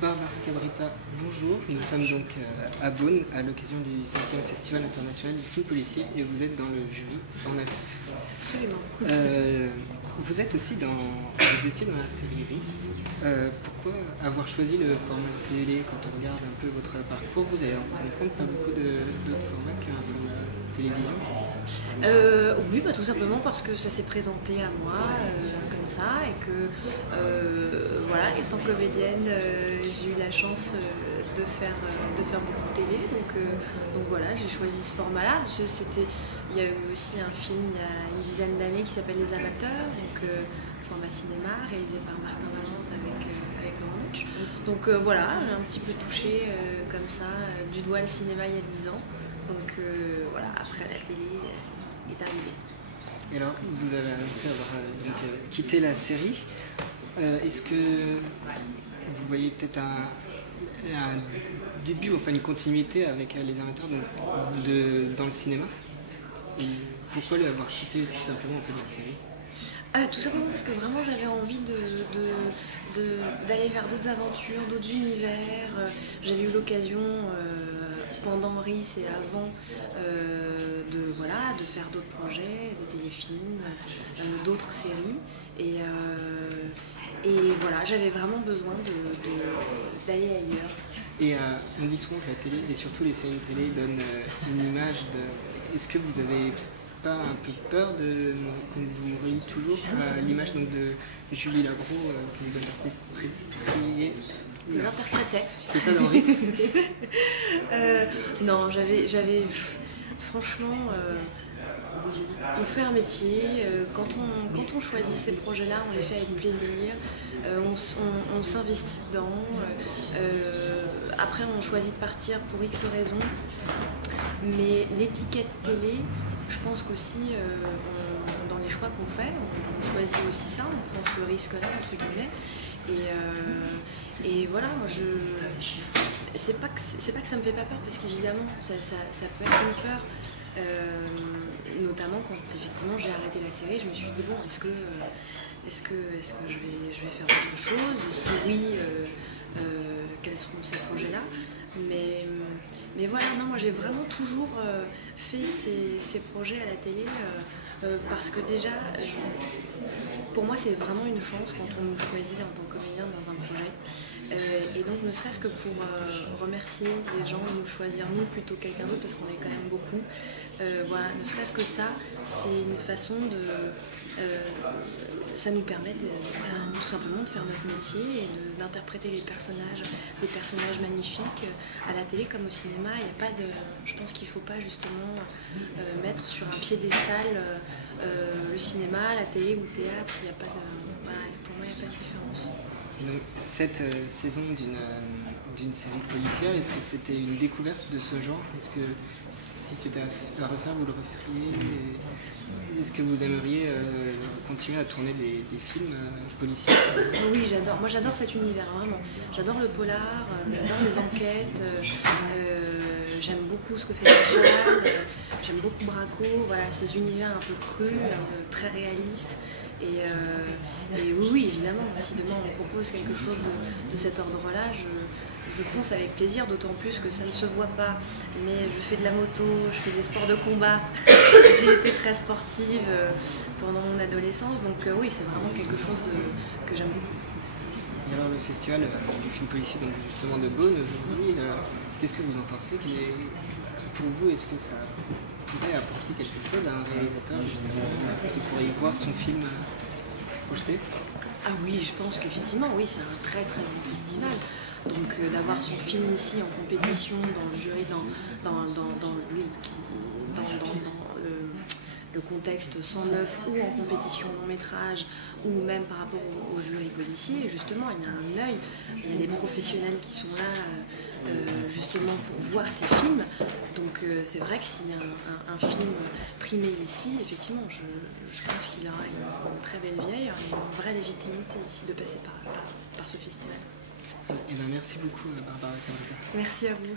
Barbara Cabrita, bonjour. Nous sommes donc à Beaune à l'occasion du 5e Festival international du film policier et vous êtes dans le jury 109. Absolument. Vous êtes aussi vous étiez dans la série RIS. Pourquoi avoir choisi le format télé quand on regarde un peu votre parcours? Vous avez en fin de compte pas beaucoup d'autres formats qu'un format télévision? Oui, tout simplement parce que ça s'est présenté à moi comme ça et que voilà, étant comédienne, j'ai eu la chance de faire beaucoup de télé. Donc voilà, j'ai choisi ce format-là. Il y a eu aussi un film il y a une dizaine d'années qui s'appelle Les Amateurs, donc format cinéma réalisé par Martin Valence avec Laurent Deutsch. Donc voilà, j'ai un petit peu touché comme ça du doigt le cinéma il y a 10 ans. Donc voilà, après la télé est arrivée. Et alors, vous avez annoncé avoir quitté la série. Est-ce que vous voyez peut-être un début, enfin une continuité avec les amateurs dans le cinéma? Et pourquoi l'avoir quitté tout simplement en fait, de la série? Tout simplement parce que vraiment j'avais envie d'aller vers d'autres aventures, d'autres univers. J'avais eu l'occasion pendant RIS et avant de faire d'autres projets, des téléfilms, d'autres séries. Et voilà, j'avais vraiment besoin d'aller ailleurs. Et on dit souvent que la télé, et surtout les séries télé, donnent une image de... Est-ce que vous avez pas un peu peur qu'on vous relie toujours à l'image de Julie Lagros qui vous L'interprétait. C'est ça dans RIS? Non, j'avais franchement, on fait un métier, quand on choisit ces projets-là, on les fait avec plaisir, on s'investit dedans, après on choisit de partir pour X raisons, mais l'étiquette télé, je pense qu'aussi dans les choix qu'on fait, on choisit aussi ça, on prend ce risque-là entre guillemets, et voilà, moi c'est pas que ça me fait pas peur, parce qu'évidemment ça peut être une peur. Notamment quand effectivement j'ai arrêté la série, je me suis dit bon, est-ce que je vais faire autre chose? Si oui, quels seront ces projets-là? Mais voilà, non, moi j'ai vraiment toujours fait ces projets à la télé parce que déjà, pour moi c'est vraiment une chance quand on nous choisit en tant que comédien dans un projet. Et donc ne serait-ce que pour remercier les gens et nous choisir nous plutôt que quelqu'un d'autre, parce qu'on est quand même beaucoup, voilà, ne serait-ce que ça, c'est une façon ça nous permet tout simplement de faire notre métier et d'interpréter des personnages magnifiques à la télé comme au cinéma. Il y a pas je pense qu'il ne faut pas justement mettre sur un piédestal le cinéma, la télé ou le théâtre. Il y a pas voilà, pour moi il n'y a pas de différence. Donc, cette saison d'une série policière, est-ce que c'était une découverte de ce genre? Est-ce que si c'était à refaire, vous le referiez? Est-ce que vous aimeriez continuer à tourner des films policiers? Oui, j'adore. Moi j'adore cet univers, vraiment. J'adore le polar, j'adore les enquêtes, j'aime beaucoup ce que fait Michel, j'aime beaucoup Braco, voilà, ces univers un peu crus, très réalistes. Et oui, évidemment, si demain on me propose quelque chose de cet ordre-là, je fonce avec plaisir, d'autant plus que ça ne se voit pas, mais je fais de la moto, je fais des sports de combat, j'ai été très sportive pendant mon adolescence, donc oui, c'est vraiment quelque chose que j'aime beaucoup. Et alors le festival du film policier, donc justement de Beaune aujourd'hui, qu'est-ce que vous en pensez? Pour vous, est-ce que ça pourrait apporter quelque chose à un réalisateur justement qui pourrait y voir son film projeté? Ah oui, je pense qu'effectivement, oui, c'est un très très bon festival. Donc d'avoir son film ici en compétition dans le jury, dans le contexte 109 ou en compétition long métrage ou même par rapport au jury policier, justement il y a un œil, il y a des professionnels qui sont là justement pour voir ces films. Donc c'est vrai que s'il y a un film primé ici, effectivement je pense qu'il aura une très belle vieille, une vraie légitimité ici de passer par ce festival. Eh bien, merci beaucoup Barbara Cabrita. Merci à vous.